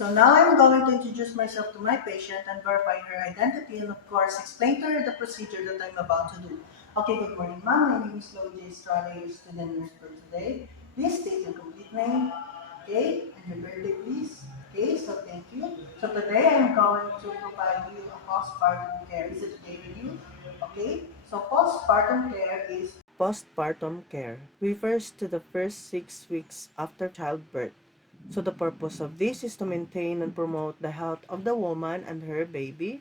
So now I'm going to introduce myself to my patient and verify her identity and of course explain to her the procedure that I'm about to do. Okay, good morning ma'am. My name is Logie Estrada, your student nurse for today. Please state your complete name, okay, and your birthday please. Okay, so thank you. So today I'm going to provide you a postpartum care. Is it okay with you? Okay, so postpartum care is Postpartum care refers to the first 6 weeks after childbirth. So the purpose of this is to maintain and promote the health of the woman and her baby,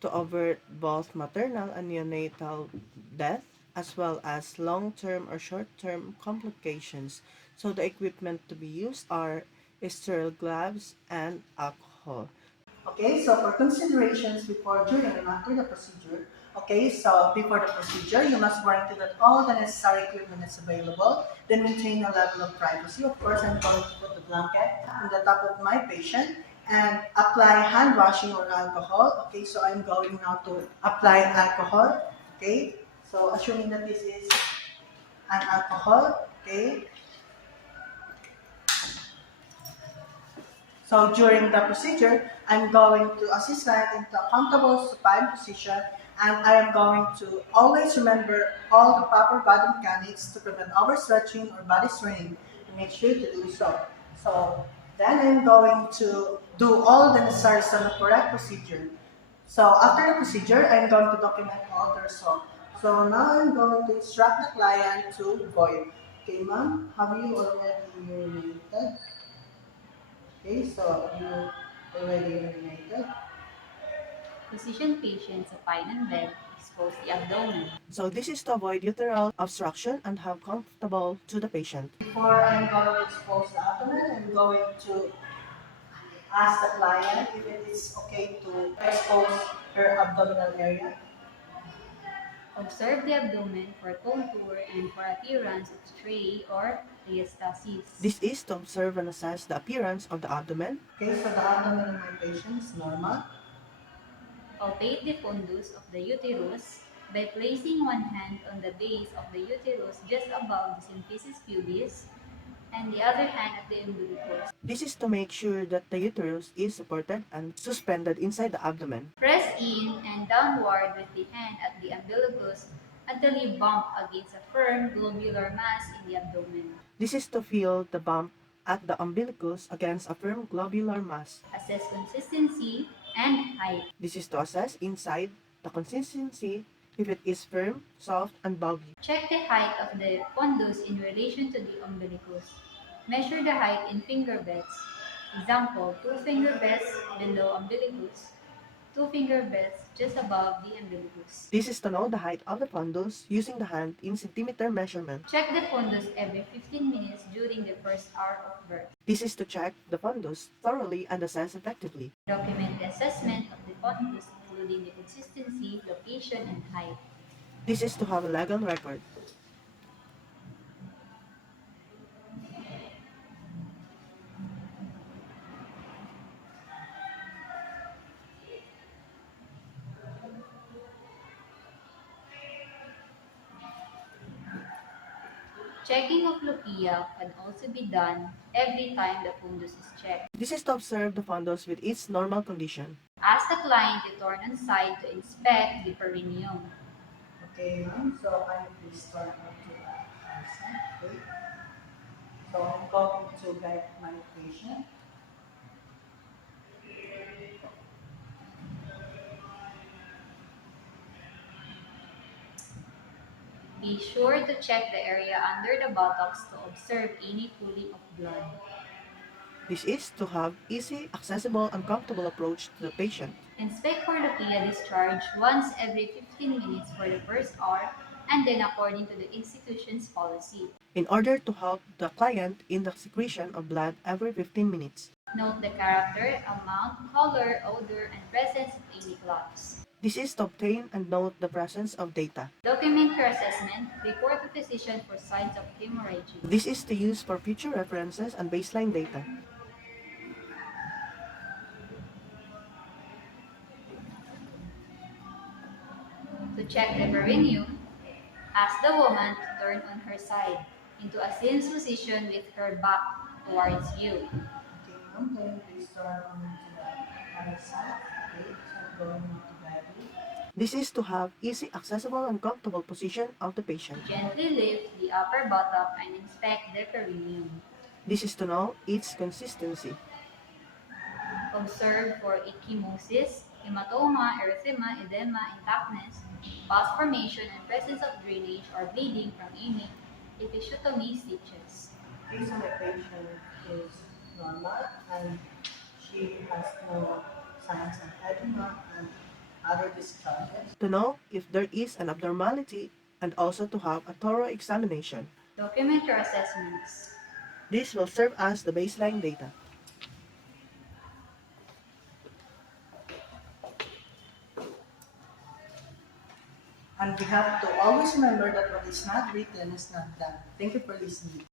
to avert both maternal and neonatal death, as well as long-term or short-term complications. So the equipment to be used are sterile gloves and alcohol. Okay, so for considerations before, during, and after the procedure, okay, so before the procedure, you must guarantee that all the necessary equipment is available, then maintain a level of privacy. Of course, I'm going to put the blanket on the top of my patient and apply hand washing or alcohol. Okay, so I'm going now to apply alcohol. Okay, so assuming that this is an alcohol, okay, so during the procedure, I'm going to assist client into a comfortable supine position and I am going to always remember all the proper body mechanics to prevent overstretching or body straining and make sure to do so. So then I'm going to do all the necessary and the correct procedure. So after the procedure, I'm going to document all the results. So now I'm going to instruct the client to void. Okay, ma'am, have you already urinated? Okay, so you already urinated. Position patient supine in bed, expose the abdomen. So this is to avoid uteral obstruction and have comfortable to the patient. Before I'm going to expose the abdomen, I'm going to ask the client if it is okay to expose her abdominal area. Observe the abdomen for contour and for appearance of stray or diastasis. This is to observe and assess the appearance of the abdomen. Okay, so the abdomen of my patient is normal. Palpate the fundus of the uterus by placing one hand on the base of the uterus just above the symphysis pubis and the other hand at the umbilicus. This is to make sure that the uterus is supported and suspended inside the abdomen. Press in and downward with the hand at the umbilicus until you bump against a firm globular mass in the abdomen. This is to feel the bump at the umbilicus against a firm globular mass. Assess consistency and height. This is to assess inside the consistency if it is firm, soft, and bulgy. Check the height of the fundus in relation to the umbilicus. Measure the height in finger breadths. Example, 2 finger breadths below umbilicus, 2 finger breadths just above the umbilicus. This is to know the height of the fundus using the hand in centimeter measurement. Check the fundus every 15 minutes during the first hour of birth. This is to check the fundus thoroughly and assess effectively. Document the assessment of the fundus including the consistency, location, and height. This is to have a legal record. Checking of lochia can also be done every time the fundus is checked. This is to observe the fundus with its normal condition. Ask the client to turn on side to inspect the perineum. Okay, ma'am, so I will start to okay. So I'm going to guide my patient. Be sure to check the area under the buttocks to observe any pooling of blood. This is to have easy, accessible, and comfortable approach to the patient. Inspect for lochia discharge once every 15 minutes for the first hour and then according to the institution's policy. In order to help the client in the secretion of blood every 15 minutes. Note the character, amount, color, odor, and presence of any clots. This is to obtain and note the presence of data. Document your assessment. Report to physician for signs of hemorrhage. This is to use for future references and baseline data. To check the perineum, ask the woman to turn on her side into a sitting position with her back towards you. Okay, I'm going to start on to the other side. Okay, so I'm going to belly. This is to have easy, accessible, and comfortable position of the patient. Gently lift the upper buttock and inspect the perineum. This is to know its consistency. Observe for ecchymosis, hematoma, erythema, edema, intactness, pus formation, and presence of drainage or bleeding from any episiotomy stitches. Okay, so my patient is normal and she has no signs of edema and other discharges. To know if there is an abnormality and also to have a thorough examination. Document your assessments. This will serve as the baseline data. And we have to always remember that what is not written is not done. Thank you for listening.